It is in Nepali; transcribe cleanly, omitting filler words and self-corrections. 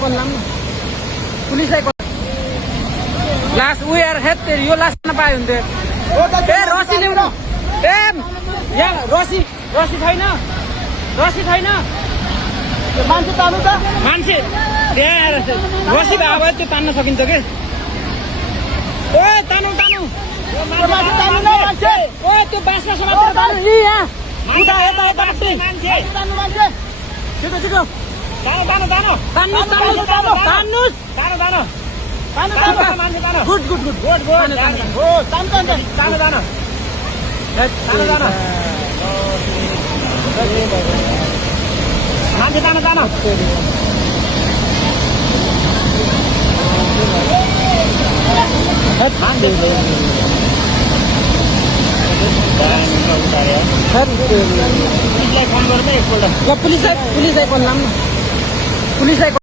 कोल्लाम पुलिसलाई लास्ट उयर हेड तेरी यो लास्ट नपाए हुन्थ्यो ए रसी ल्याउनु ए यहाँ रसी छैन मान्छे तान्नु त मान्छे रसी भए भए त्यो तान्न सकिन्छ के ओ तानु मान्छे तान्नु न मान्छे ओ त्यो बाँसमा समातेर तानु यी यहाँ उता यता मान्छे तान्नु मान्छे छिटो छिटो तान्नुस् गुड पुलिसलाई कोल्लाम पुलिसलाई